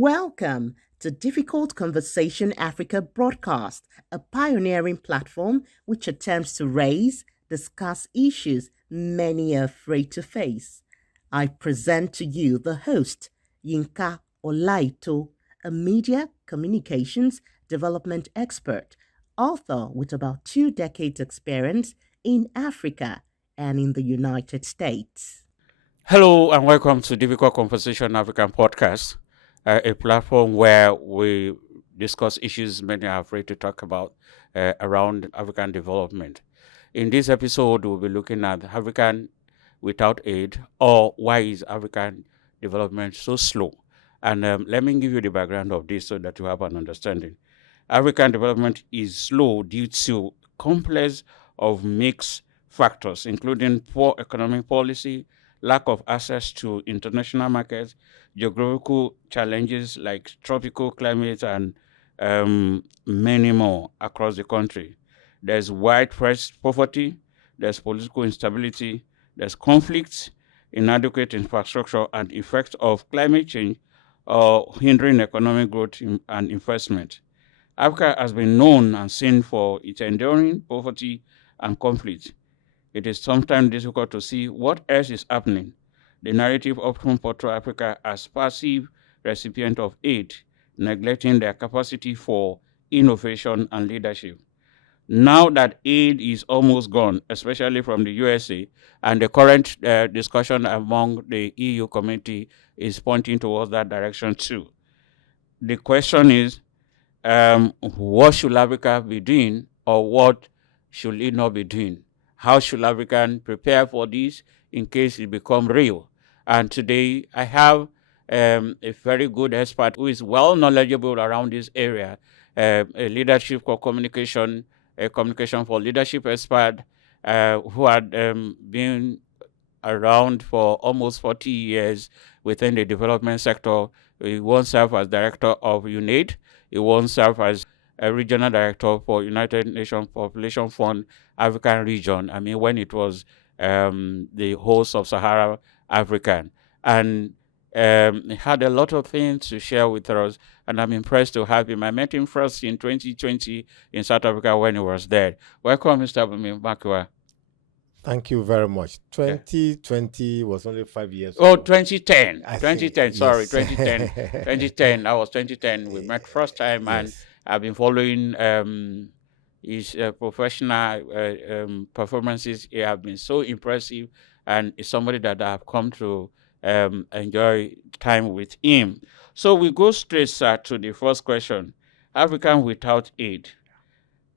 Welcome to Difficult Conversation Africa broadcast, a pioneering platform which attempts to raise, discuss issues many are afraid to face. I present to you the host, Yinka Olaito, a media communications development expert, author with about 2 decades experience in Africa and in the United States. Hello and welcome to Difficult Conversation African Podcast, a platform where we discuss issues many are afraid to talk about around African development. In this episode, we'll be looking at African without aid, or why is African development so slow? And let me give you the background of this so that you have an understanding. African development is slow due to complex of mixed factors, including poor economic policy, lack of access to international markets, geographical challenges like tropical climate, and many more across the country. There's widespread poverty, there's political instability, there's conflict, inadequate infrastructure, and effects of climate change hindering economic growth and investment. Africa has been known and seen for its enduring poverty and conflict. It is sometimes difficult to see what else is happening. The narrative often portrays Africa as passive recipient of aid, neglecting their capacity for innovation and leadership. Now that aid is almost gone, especially from the USA, and the current discussion among the EU community is pointing towards that direction too. The question is, what should Africa be doing, or what should it not be doing? How should African prepare for this in case it become real? And today I have a very good expert who is well knowledgeable around this area, a leadership for communication, a communication for leadership expert who had been around for almost 40 years within the development sector. He once served as director of UNAID. He once served as a regional director for United Nations Population Fund African region. I mean, when it was the whole sub-Saharan African. And he had a lot of things to share with us, and I'm impressed to have him. I met him first in 2020 in South Africa when he was there. Welcome, Mr. Bunmi, Makinwa. Thank you very much. 2020 was only 5 years ago. Oh, 2010. I 2010, think, sorry, yes. 2010. 2010, that was 2010. We met first time, Yes. and I've been following his professional performances. He have been so impressive, and it's somebody that I have come to enjoy time with him. So we go straight, sir, to the first question. African without aid.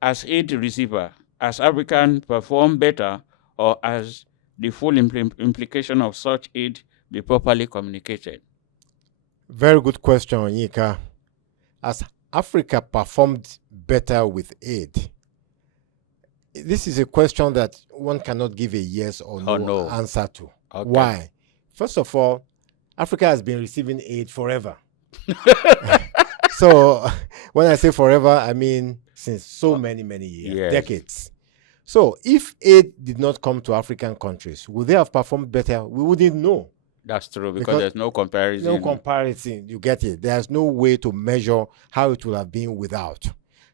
As aid receiver, has African performed better, or has the full implication of such aid be properly communicated? Very good question, Yinka. Has Africa performed better with aid? This is a question that one cannot give a yes or no answer to. Okay. Why? First of all, Africa has been receiving aid forever. So when I say forever, I mean since so many years, Yes. decades. So if aid did not come to African countries, would they have performed better? We wouldn't know. That's true, because there's no comparison. No comparison, you get it. There's no way to measure how it would have been without.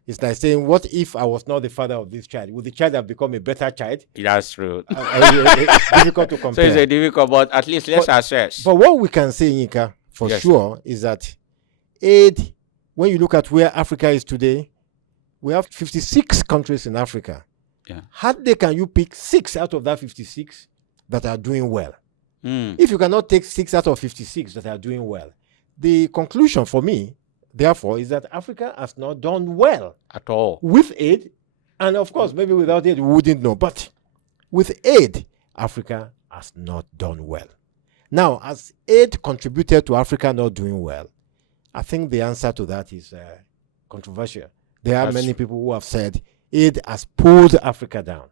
It's like saying, what if I was not the father of this child? Would the child have become a better child? That's true. It's difficult to compare. So it's a difficult, but at least let's assess. But what we can say, Yinka, for Yes, sure, is that aid, when you look at where Africa is today, we have 56 countries in Africa. Yeah. Hardly can you pick 6 out of that 56 that are doing well. Mm. If you cannot take 6 out of 56 that are doing well, the conclusion for me, therefore, is that Africa has not done well At all. with aid. And of course, maybe without aid, we wouldn't know. But with aid, Africa has not done well. Now, has aid contributed to Africa not doing well? I think the answer to that is controversial. There are many people who have said aid has pulled Africa down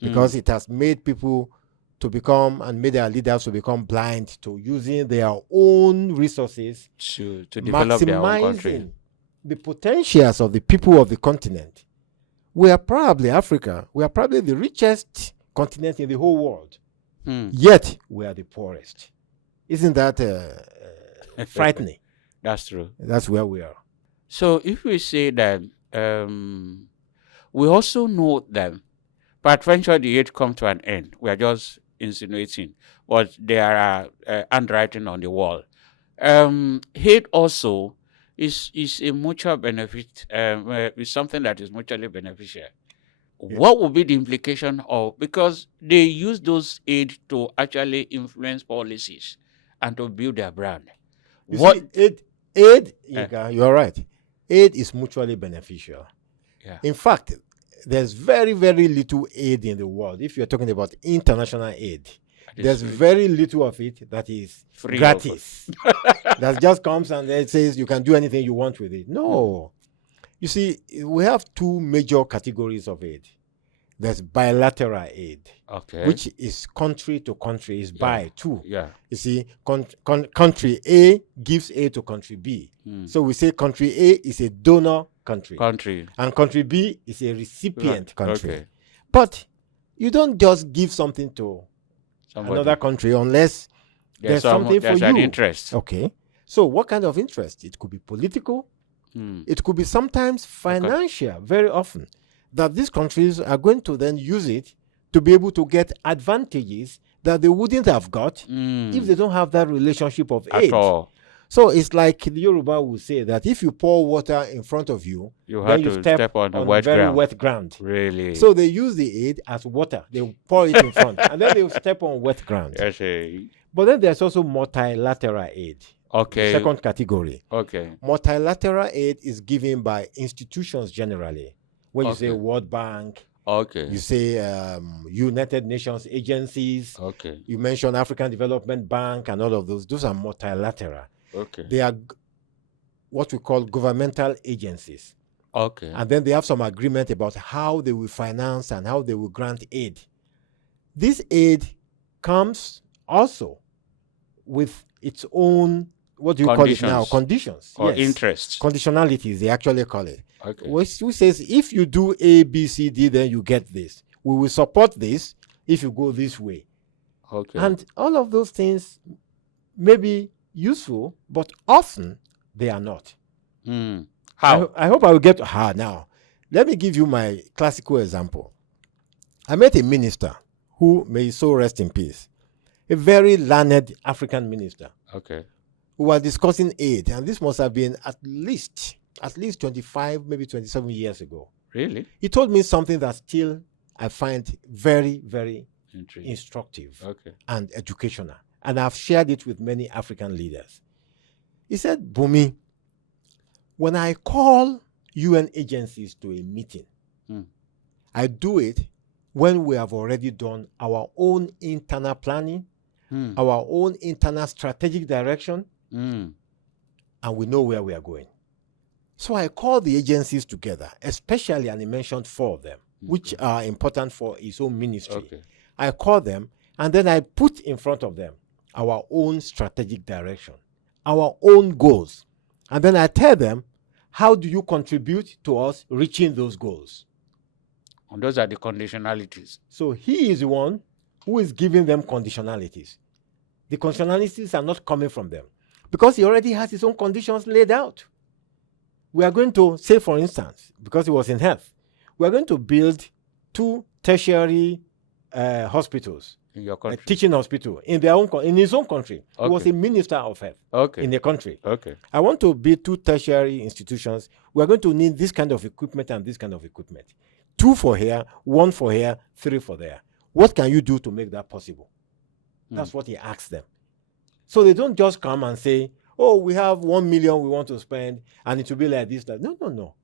because it has made people to become, and made their leaders to become blind to using their own resources to develop their own country. Maximizing the potentials of the people of the continent. We are probably the richest continent in the whole world. Yet we are the poorest. Isn't that frightening? That's true. That's where we are. So if we say that, we also know that peradventure the aid come to an end. We are just insinuating, but there are handwriting on the wall. Aid also is a mutual benefit, is something that is mutually beneficial. What would be the implication of, because they use those aid to actually influence policies and to build their brand? You What? see, aid, you're right. Aid is mutually beneficial. Yeah. In fact, there's very, very little aid in the world. If you're talking about international aid, there's very little of it that is Free gratis. That just comes and it says you can do anything you want with it. No. You see, we have two major categories of aid. There's bilateral aid, which is country to country, is by two. Yeah. You see, country A gives aid to country B. So we say country A is a donor country. And country B is a recipient country. Okay. But you don't just give something to another country unless there's something for you. An interest. Okay. So what kind of interest? It could be political. It could be sometimes financial, very often. That these countries are going to then use it to be able to get advantages that they wouldn't have got if they don't have that relationship of aid. At all. So it's like the Yoruba will say that if you pour water in front of you, then you step on a wet ground. Really? So they use the aid as water. They pour it in front, and then they step on wet ground. Yes. But then there's also multilateral aid. Okay. Second category. Okay. Multilateral aid is given by institutions generally. When you say World Bank, you say United Nations agencies, you mention African Development Bank and all of those. Those are multilateral. They are what we call governmental agencies. And then they have some agreement about how they will finance and how they will grant aid. This aid comes also with its own, what do you call it now? Conditions. Or interests. Conditionalities, they actually call it. Which says if you do A, B, C, D, then you get this. We will support this if you go this way. And all of those things may be useful, but often they are not. How? I hope I will get to how now. Let me give you my classical example. I met a minister who, may his soul rest in peace, a very learned African minister. Who was discussing aid, and this must have been at least 25, maybe 27 years ago. Really? He told me something that still I find very, very instructive and educational. And I've shared it with many African leaders. He said, Bunmi, when I call UN agencies to a meeting, I do it when we have already done our own internal planning, our own internal strategic direction, and we know where we are going. So I called the agencies together, especially, and he mentioned 4 of them, which are important for his own ministry. I called them, and then I put in front of them our own strategic direction, our own goals. And then I tell them, how do you contribute to us reaching those goals? And those are the conditionalities. So he is the one who is giving them conditionalities. The conditionalities are not coming from them because he already has his own conditions laid out. We are going to, say for instance, because he was in health, we are going to build 2 tertiary hospitals. In your country? A teaching hospital in his own country. He was a minister of health in the country. I want to build 2 tertiary institutions. We are going to need this kind of equipment and this kind of equipment. 2 for here, 1 for here, 3 for there. What can you do to make that possible? That's what he asked them. So they don't just come and say, oh, we have 1 million we want to spend, and it will be like this. No.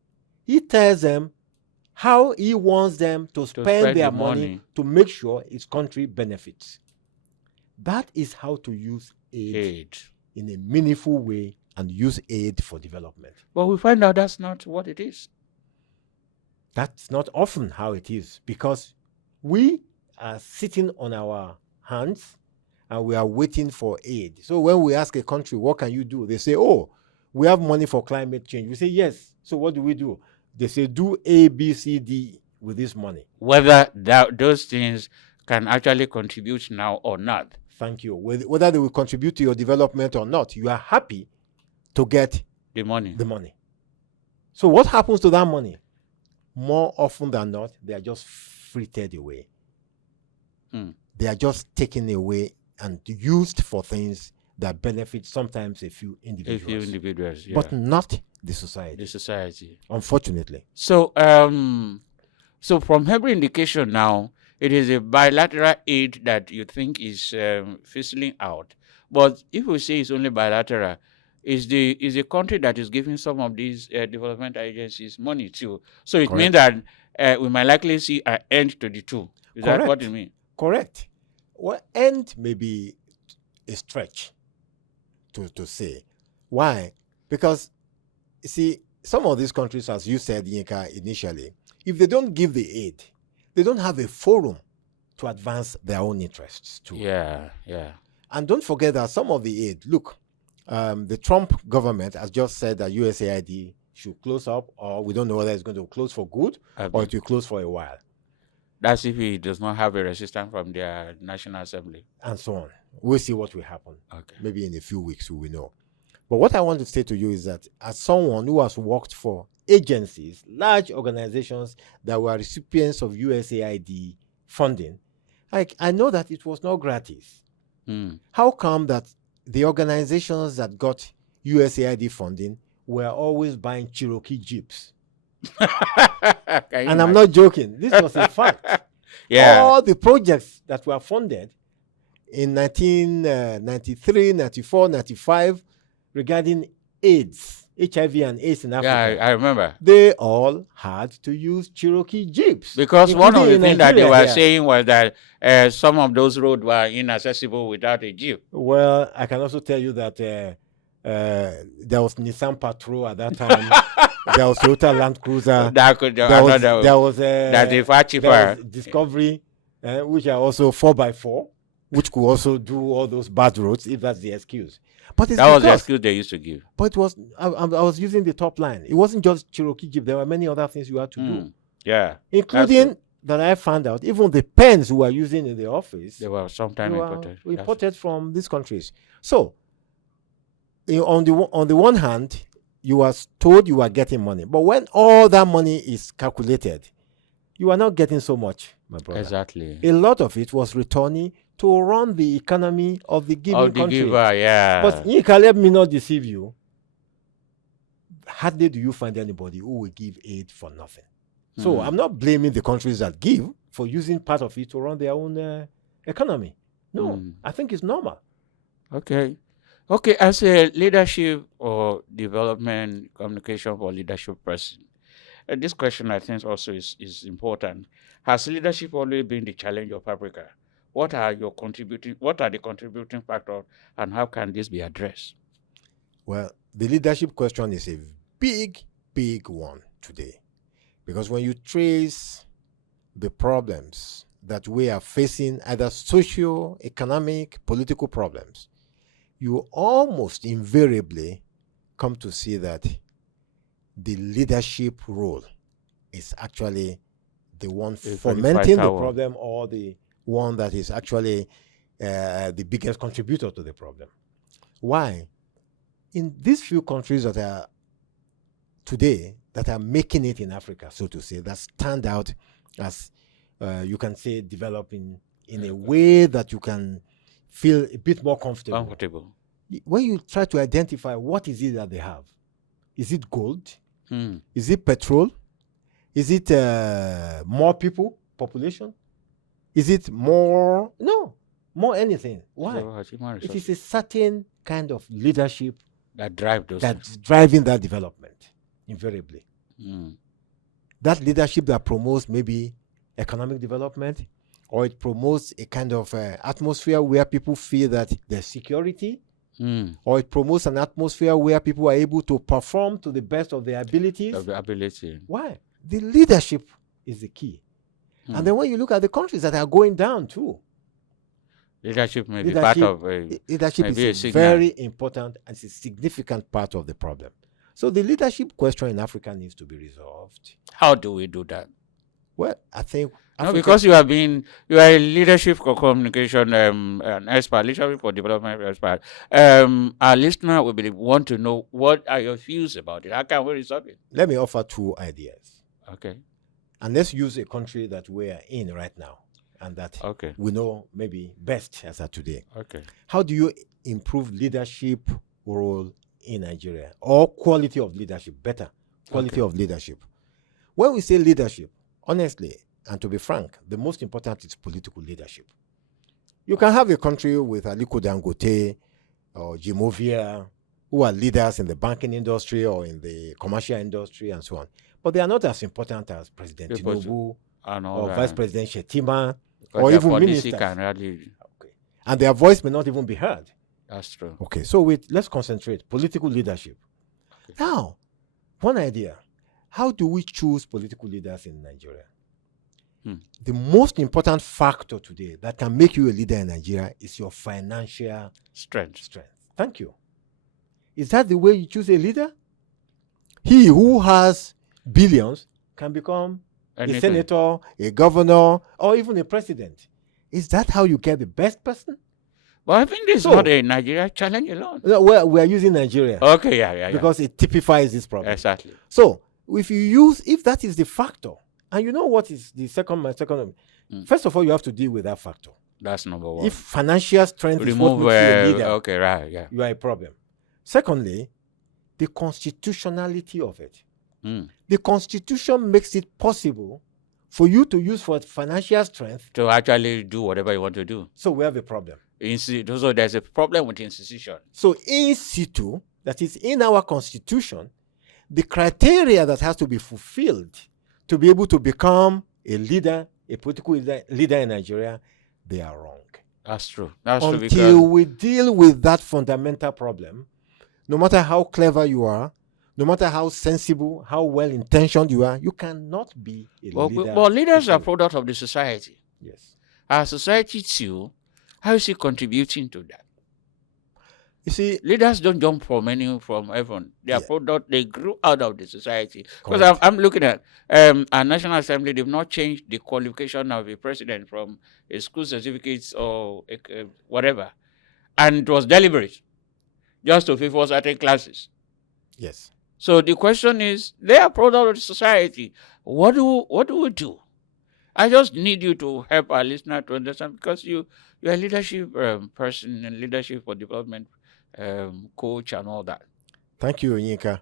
He tells them how he wants them to spend their money to make sure his country benefits. That is how to use aid in a meaningful way and use aid for development. But we find out that's not what it is. That's not often how it is, because we are sitting on our hands and we are waiting for aid. So when we ask a country, what can you do? They say, oh, we have money for climate change. We say, yes. So what do? They say, do A, B, C, D with this money. Whether those things can actually contribute now or not. Thank you. Whether they will contribute to your development or not, you are happy to get The money. the money. So what happens to that money? More often than not, they are just frittered away. They are just taken away and used for things that benefit sometimes a few individuals. Yeah. But not the society. The society. Unfortunately. So, so from every indication now, it is a bilateral aid that you think is fizzling out. But if we say it's only bilateral, is the country that is giving some of these development agencies money too? So it means that we might likely see an end to the two. Is that what you mean? Correct. Well, end may be a stretch to say. Why? Because, you see, some of these countries, as you said, Yinka, initially, if they don't give the aid, they don't have a forum to advance their own interests too. Yeah. And don't forget that some of the aid, look, the Trump government has just said that USAID should close up, or we don't know whether it's going to close for good or it will close for a while. That's if he does not have a resistance from their National Assembly. And so on. We'll see what will happen. Okay. Maybe in a few weeks we will know. But what I want to say to you is that as someone who has worked for agencies, large organizations that were recipients of USAID funding, I know that it was not gratis. How come that the organizations that got USAID funding were always buying Cherokee Jeeps? And I'm not joking. This was a fact. Yeah. All the projects that were funded in 1993, 94, 95 regarding AIDS, HIV and AIDS in Africa. Yeah, I remember. They all had to use Cherokee Jeeps. Because one of the things that they were here. saying was that some of those roads were inaccessible without a Jeep. Well, I can also tell you that there was Nissan Patrol at that time. There was Toyota Land Cruiser. That could There was Discovery, which are also 4x4, which could also do all those bad roads if that's the excuse. But that was the excuse they used to give. But it was I was using the top line. It wasn't just Cherokee Jeep. There were many other things you had to do. Yeah. Including that I found out, even the pens we were using in the office, they were sometimes imported from these countries. So, on the one hand, you were told you were getting money, but when all that money is calculated, you are not getting so much, my brother. Exactly. A lot of it was returning to run the economy of the giving country. Giver, yeah. But Yinka, let me not deceive you. Hardly do you find anybody who will give aid for nothing. So I'm not blaming the countries that give for using part of it to run their own economy. No, I think it's normal. Okay, as a leadership or development communication for leadership person, this question I think also is important. Has leadership always been the challenge of Africa? What are the contributing factors, and how can this be addressed? Well, the leadership question is a big one today. Because when you trace the problems that we are facing, either socio-economic, political problems, you almost invariably come to see that the leadership role is actually the one fomenting the problem, or the one that is actually the biggest contributor to the problem. Why? In these few countries that are today, that are making it in Africa, so to say, that stand out as, you can say, developing in a way that you can feel a bit more comfortable. When you try to identify what is it that they have, is it gold? Is it petrol? Is it more population? Is it more? No, more anything. Why? It is a certain kind of leadership that drive those that's driving that development. Invariably. That leadership that promotes maybe economic development, or it promotes a kind of atmosphere where people feel that there's security, or it promotes an atmosphere where people are able to perform to the best of their abilities. Why? The leadership is the key. And then when you look at the countries that are going down too, leadership may be part of leadership is a very important and it's a significant part of the problem. So the leadership question in Africa needs to be resolved. How do we do that? Well, I think No, Africa, because you are a leadership communication an expert, leadership for development expert. Our listener will want to know what are your views about it. How can we resolve it? let me offer two ideas. Okay. And let's use a country that we are in right now and that Okay. we know maybe best as of today. Okay. How do you improve leadership role in Nigeria, or quality of leadership? Better quality of leadership. When we say leadership, honestly, and to be frank, the most important is political leadership. You can have a country with Aliko Dangote or Jimovia, who are leaders in the banking industry or in the commercial industry and so on, but they are not as important as President Tinubu or Vice President Shetima or even ministers. Okay. And their voice may not even be heard. That's true. Okay, so let's concentrate. Political leadership. Okay. Now, one idea. How do we choose political leaders in Nigeria? The most important factor today that can make you a leader in Nigeria is your financial strength. Thank you. Is that the way you choose a leader? He who has billions can become a senator, a governor, or even a president. Is that how you get the best person? Well, I think this is not a Nigeria challenge alone. No, we are using Nigeria. Okay, yeah. Because it typifies this problem. Exactly. So, if that is the factor, and you know what is the second, first of all, you have to deal with that factor. That's number one. If financial strength is what makes you a leader, okay, right, yeah, you are a problem. Secondly, the constitutionality of it. The Constitution makes it possible for you to use for financial strength to actually do whatever you want to do. So we have a problem. So there's a problem with institution. So in situ, that is in our Constitution, the criteria that has to be fulfilled to be able to become a leader, a political leader in Nigeria, they are wrong. That's true. Until we deal with that fundamental problem, no matter how clever you are, no matter how sensible, how well-intentioned you are, you cannot be a leader. Well, leaders are product of the society. Yes. Our society too, how is it contributing to that? You see, leaders don't jump from heaven. They are product. They grew out of the society. Because I'm looking at our National Assembly. They've not changed the qualification of a president from a school certificate or whatever, and it was deliberate, just to favor certain classes. Yes. So the question is, they are product of the society. What do we do? I just need you to help our listener to understand, because you're a leadership person and leadership for development coach and all that. Thank you, Onyeka.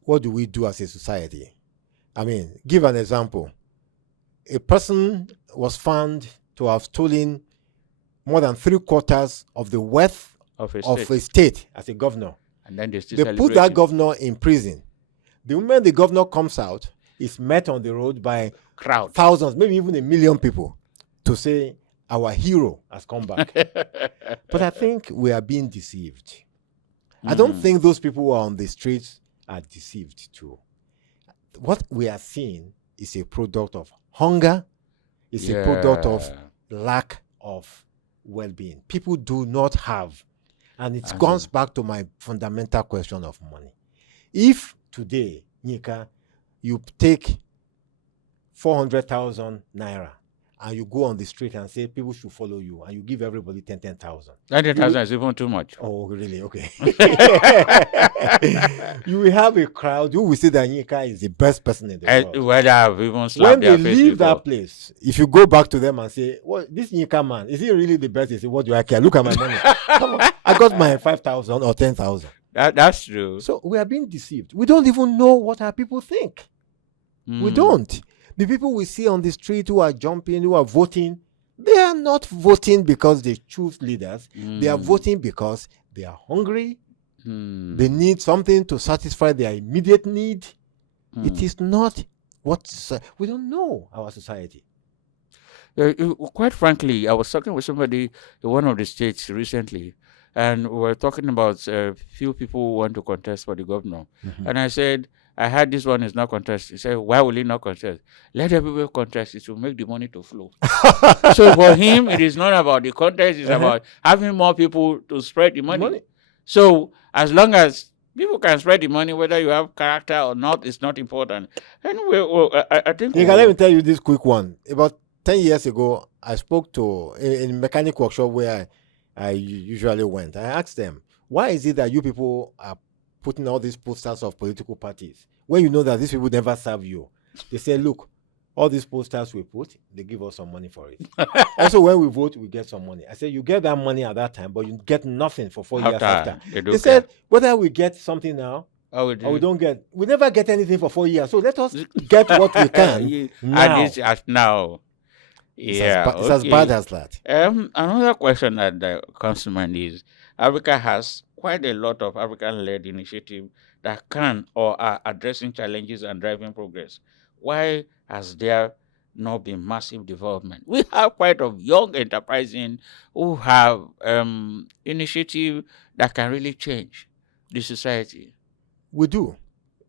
What do we do as a society? I mean, give an example. A person was found to have stolen more than 3/4 of the wealth of a state as a governor. And then they put that governor in prison. The moment the governor comes out, he's met on the road by crowd, thousands, maybe even 1 million people, to say our hero has come back. But I think we are being deceived. I don't think those people who are on the streets are deceived too. What we are seeing is a product of hunger, it's a product of lack of well-being. People do not have. And it goes back to my fundamental question of money. If today, Nika, you take 400,000 naira and you go on the street and say people should follow you, and you give everybody 10,000. 10,000 is even too much. Oh, really? Okay. You will have a crowd who will say that Nika is the best person in the world. Whether I've even slapped their face. When they leave that place, if you go back to them and say, "Well, this Nika man, is he really the best?" They say, "What do I care? Look at my money. Come on, I got my 5,000 or 10,000." That's true. So we are being deceived. We don't even know what our people think. We don't. The people we see on the street who are jumping, who are voting, they are not voting because they choose leaders. They are voting because they are hungry. They need something to satisfy their immediate need. It is not what we don't know our society. Quite frankly, I was talking with somebody in one of the states recently, and we were talking about a few people who want to contest for the governor. And I said, I heard this one is not contest. He said, why will he not contest? Let everybody contest. It will make the money to flow. So for him, it is not about the contest. It's about having more people to spread the money. So as long as People can spread the money whether you have character or not. It's not important. Anyway, well, I think. You can let me tell you this quick one. About 10 years ago, I spoke to in a mechanic workshop where I usually went. I asked them, why is it that you people are putting all these posters of political parties when you know that these people never serve you? They say, look, all these posters we put, they give us some money for it. Also, when we vote, we get some money. I said, you get that money at that time, but you get nothing for 4 years after. They said, whether we get something now or we don't get, we never get anything for 4 years. So let us get what we can now. Yeah, it's as bad as that. Another question that comes to mind is, Africa has quite a lot of African-led initiatives that can or are addressing challenges and driving progress. Why has there not been massive development? We have quite a young enterprising who have initiative that can really change the society. We do.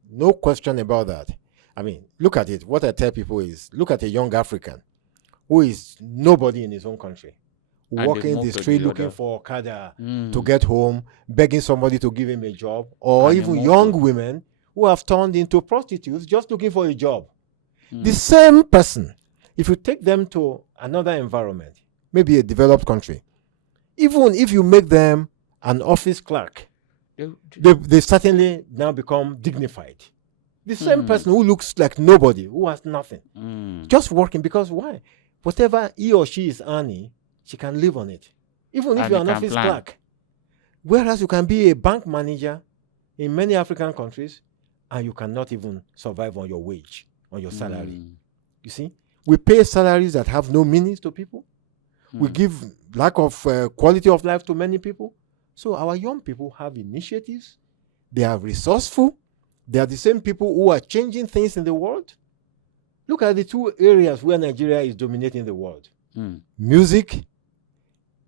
No question about that. I mean, look at it. What I tell people is, look at a young African who is nobody in his own country, walking the street looking for Okada to get home, begging somebody to give him a job, or even young women who have turned into prostitutes just looking for a job. The same person, if you take them to another environment, maybe a developed country, even if you make them an office clerk, they certainly now become dignified. The same person who looks like nobody, who has nothing, just working, because why? Whatever he or she is earning, she can live on it, even if you're an office clerk. Whereas you can be a bank manager in many African countries, and you cannot even survive on your wage, on your salary. You see, we pay salaries that have no meaning to people. We give lack of quality of life to many people. So our young people have initiatives. They are resourceful. They are the same people who are changing things in the world. Look at the two areas where Nigeria is dominating the world. Music,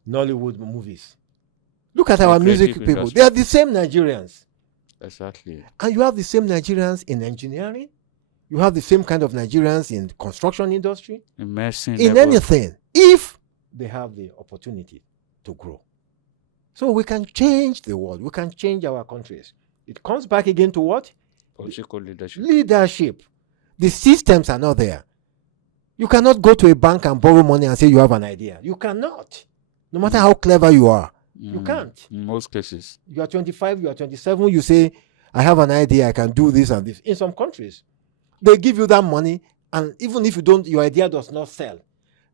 Nollywood movies. Look at our music people. Industry. They are the same Nigerians. Exactly. And you have the same Nigerians in engineering. You have the same kind of Nigerians in construction industry. In anything, if they have the opportunity to grow. So we can change the world. We can change our countries. It comes back again to what? Political leadership. Leadership. The systems are not there. You cannot go to a bank and borrow money and say you have an idea. You cannot. No matter how clever you are. You can't. In most cases. You are 25, you are 27, you say, I have an idea, I can do this and this. In some countries, they give you that money, and even if you don't, your idea does not sell.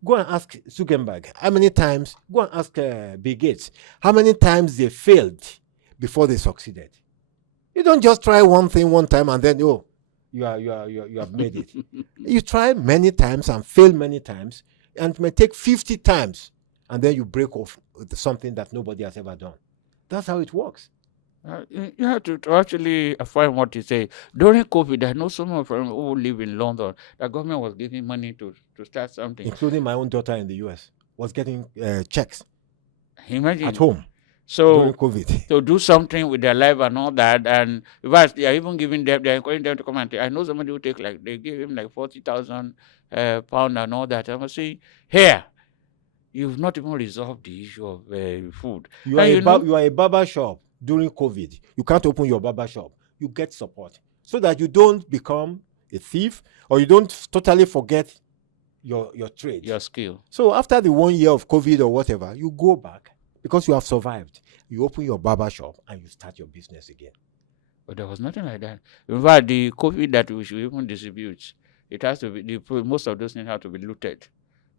Go and ask Zuckerberg how many times, go and ask Bill Gates, how many times they failed before they succeeded. You don't just try one thing one time and then, you have made it. You try many times and fail many times, and it may take 50 times, and then you break off with something that nobody has ever done. That's how it works. You have to actually affirm what you say. During COVID, I know someone from who live in London, the government was giving money to start something. Including my own daughter in the US, was getting checks. Imagine. At home. So, during COVID. To do something with their life and all that. And in fact, they are even giving them, they're encouraging them to come and take. I know somebody who take they give him like 40,000 pounds and all that. I must say, here, you've not even resolved the issue of food. You are a barber shop during COVID. You can't open your barber shop. You get support so that you don't become a thief or you don't totally forget your trade. Your skill. So after the 1 year of COVID or whatever, you go back because you have survived. You open your barber shop and you start your business again. But there was nothing like that. In fact, the COVID that we should even distribute, it has to be, most of those things have to be looted.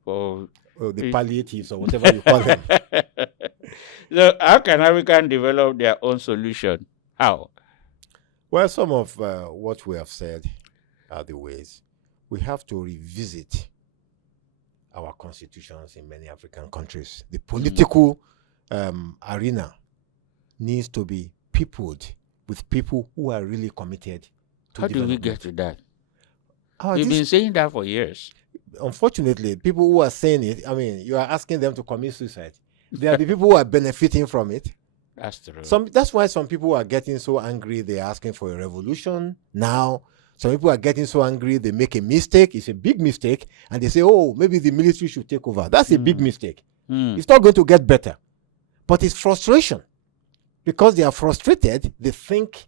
For the palliatives or whatever you call them. So how can Africans develop their own solution? How? Well, some of what we have said are the ways. We have to revisit our constitutions in many African countries. The political arena needs to be peopled with people who are really committed to How do we get to that? We've been saying that for years. Unfortunately, people who are saying it, I mean, you are asking them to commit suicide. They are the people who are benefiting from it. That's true. That's why some people are getting so angry, they're asking for a revolution now. Some people are getting so angry, they make a mistake. It's a big mistake. And they say, oh, maybe the military should take over. That's a big mistake. It's not going to get better. But it's frustration. Because they are frustrated, they think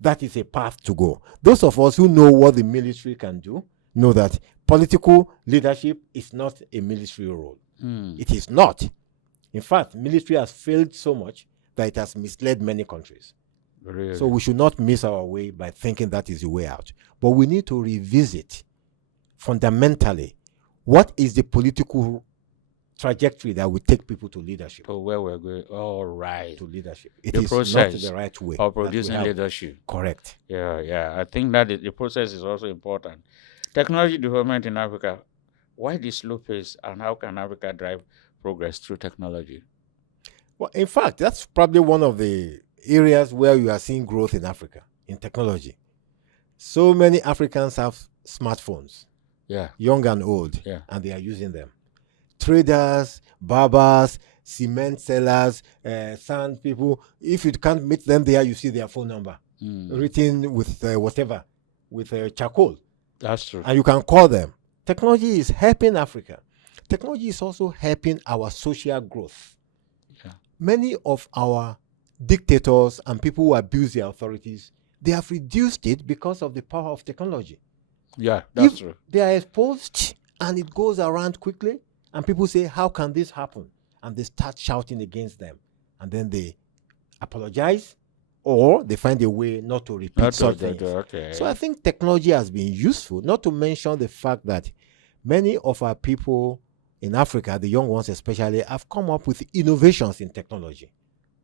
that is a path to go. Those of us who know what the military can do know that political leadership is not a military role. It is not. In fact, military has failed so much that it has misled many countries. Really? So we should not miss our way by thinking that is the way out. But we need to revisit fundamentally what is the political trajectory that will take people to leadership. To where we're going. All right. To leadership. It The is process not the right way. of that we producing have. leadership. Correct. Yeah. I think that the process is also important. Technology development in Africa. Why the slow pace, and how can Africa drive progress through technology? Well, in fact, that's probably one of the areas where you are seeing growth in Africa, in technology. So many Africans have smartphones, young and old, and they are using them. Traders, barbers, cement sellers, sand people, if you can't meet them there, you see their phone number written with whatever, with charcoal. That's true. And you can call them. Technology is helping Africa. Technology is also helping our social growth. Many of our dictators and people who abuse their authorities, they have reduced it because of the power of technology. Yeah, that's true. They are exposed and it goes around quickly, and people say, how can this happen? And they start shouting against them. And then they apologize, or they find a way not to repeat such things. Okay. So I think technology has been useful, not to mention the fact that many of our people in Africa, the young ones especially, have come up with innovations in technology.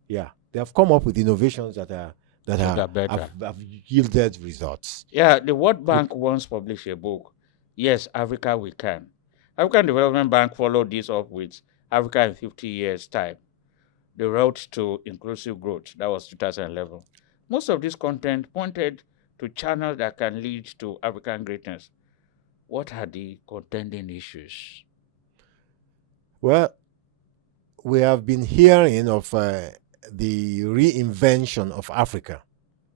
Yeah, they have come up with innovations that have yielded results. Yeah, the World Bank once published a book, Yes, Africa We Can. African Development Bank followed this up with Africa in 50 years' time, the road to inclusive growth. That was 2011. Most of this content pointed to channels that can lead to African greatness. What are the contending issues? Well, we have been hearing of the reinvention of Africa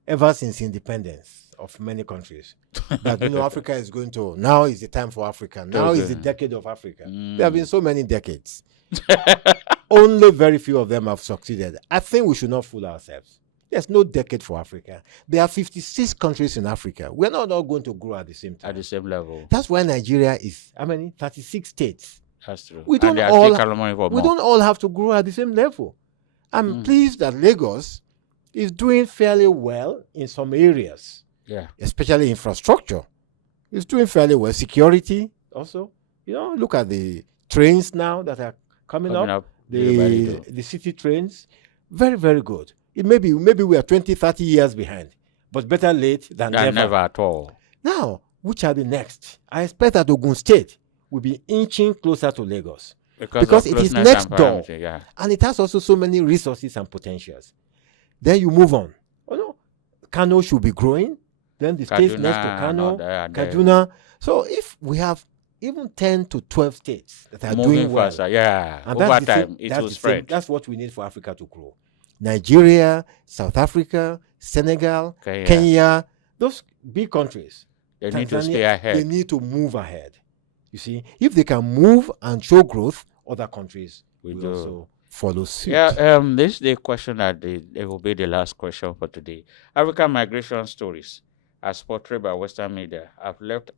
ever since independence of many countries. That, Africa is going to, now is the time for Africa. Now is the decade of Africa. There have been so many decades. Only very few of them have succeeded. I think we should not fool ourselves. There's no decade for Africa. There are 56 countries in Africa. We're not all going to grow at the same time. At the same level. That's why Nigeria is, 36 states. That's true. We don't all have to grow at the same level. I'm pleased that Lagos is doing fairly well in some areas. Yeah. Especially infrastructure. It's doing fairly well. Security also. Look at the trains now that are coming up. The city trains. Very, very good. It maybe we are 20, 30 years behind. But better late than never. Never at all. Now, which are the next? I expect that Ogun State will be inching closer to Lagos. Because it is next door. And it has also so many resources and potentials. Then you move on. Kano should be growing. Then the states next to Kano, Kaduna. So if we have even 10 to 12 states that are doing well. Faster, and over time, it will spread. That's what we need for Africa to grow. Nigeria, South Africa, Senegal, Kenya, those big countries. They need to stay ahead. They need to move ahead. You see, if they can move and show growth, other countries will also follow suit. This is the question that it will be the last question for today. African migration stories, as portrayed by Western media, have left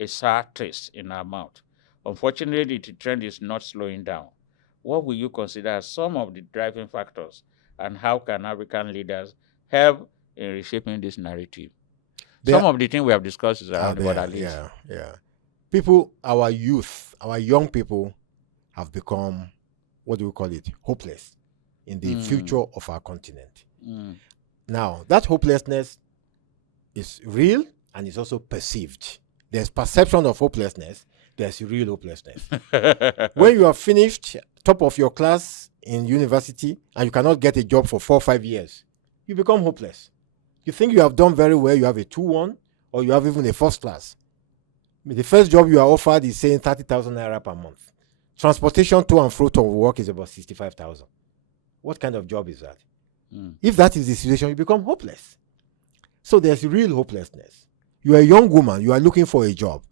a sour taste in our mouth. Unfortunately, the trend is not slowing down. What will you consider as some of the driving factors, and how can African leaders help in reshaping this narrative? Some of the things we have discussed is around the border list. Yeah. People, our youth, our young people have become, what do we call it, hopeless in the future of our continent. Now, that hopelessness is real and is also perceived. There's perception of hopelessness. There's real hopelessness. When you are finished, top of your class in university, and you cannot get a job for 4 or 5 years, you become hopeless. You think you have done very well, you have a 2-1, or you have even a first class. The first job you are offered is saying 30,000 naira per month. Transportation to and fro to work is about 65,000. What kind of job is that? If that is the situation, you become hopeless. So there's real hopelessness. You are a young woman, you are looking for a job,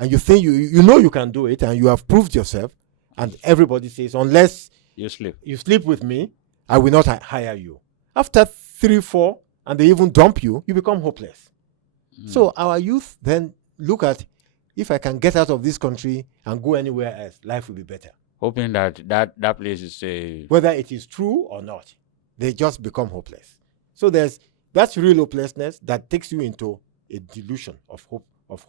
and you think you know you can do it, and you have proved yourself, and everybody says, unless you sleep with me, I will not hire you. After 3, 4, and they even dump you, you become hopeless. So our youth then look at, if I can get out of this country and go anywhere else, life will be better. Hoping that place is safe. Whether it is true or not, they just become hopeless. So that's real hopelessness that takes you into a delusion of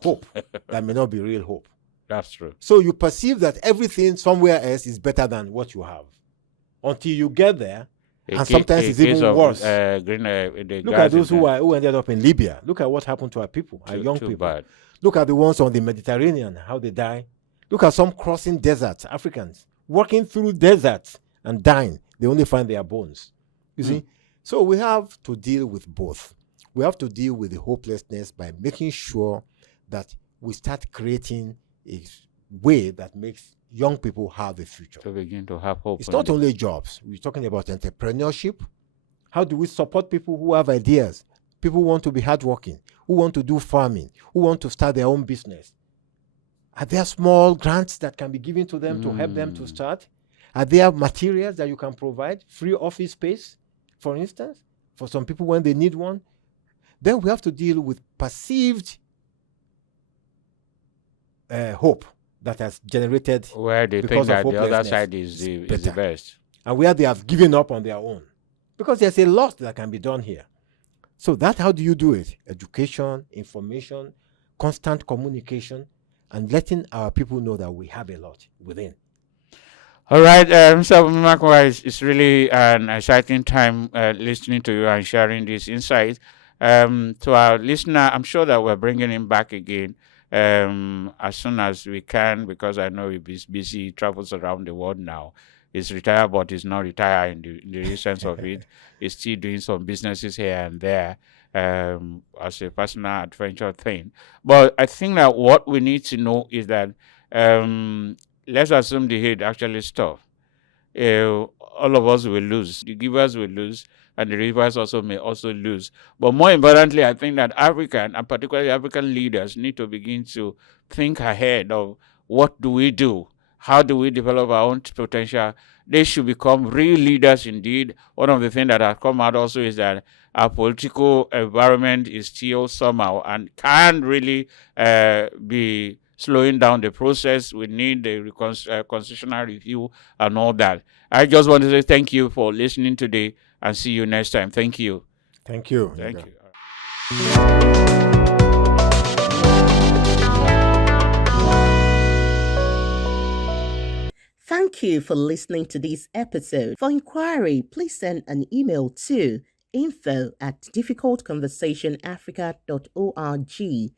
hope that may not be real hope. That's true. So you perceive that everything somewhere else is better than what you have, until you get there, and sometimes it's even worse. Look at those who ended up in Libya. Look at what happened to our people, our young people. Bad. Look at the ones on the Mediterranean, how they die. Look at some crossing deserts, Africans, walking through deserts and dying. They only find their bones. You see? So we have to deal with both. We have to deal with the hopelessness by making sure that we start creating a way that makes young people have a future. To begin to have hope. It's not only jobs. We're talking about entrepreneurship. How do we support people who have ideas? People who want to be hardworking, who want to do farming, who want to start their own business. Are there small grants that can be given to them to help them to start? Are there materials that you can provide? Free office space, for instance, for some people when they need one? Then we have to deal with perceived hope that has generated, where they think that the other side is the best, and where they have given up on their own, because there's a lot that can be done here. So how do you do it? Education, information, constant communication, and letting our people know that we have a lot within. All right, Mr. Makinwa, it's really an exciting time listening to you and sharing these insights. To our listener, I'm sure that we're bringing him back again as soon as we can, because I know he's busy. He travels around the world now. He's retired, but he's not retired in the real sense of it. He's still doing some businesses here and there as a personal adventure thing. But I think that what we need to know is that let's assume the hate actually stops. All of us will lose. The givers will lose, and the receivers also may also lose. But more importantly, I think that African, and particularly African leaders, need to begin to think ahead of what do we do? How do we develop our own potential? They should become real leaders indeed. One of the things that has come out also is that our political environment is still somehow and can't really be slowing down the process. We need the constitutional review and all that. I just want to say thank you for listening today and see you next time. Thank you. Thank you. Thank you. Thank you for listening to this episode. For inquiry, please send an email to info@difficultconversationafrica.org.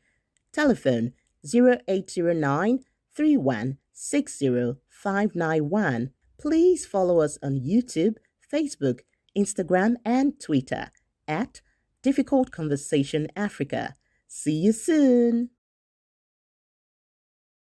Telephone 0809 3160 591. Please follow us on YouTube, Facebook, Instagram, and Twitter @Difficult Conversation Africa. See you soon.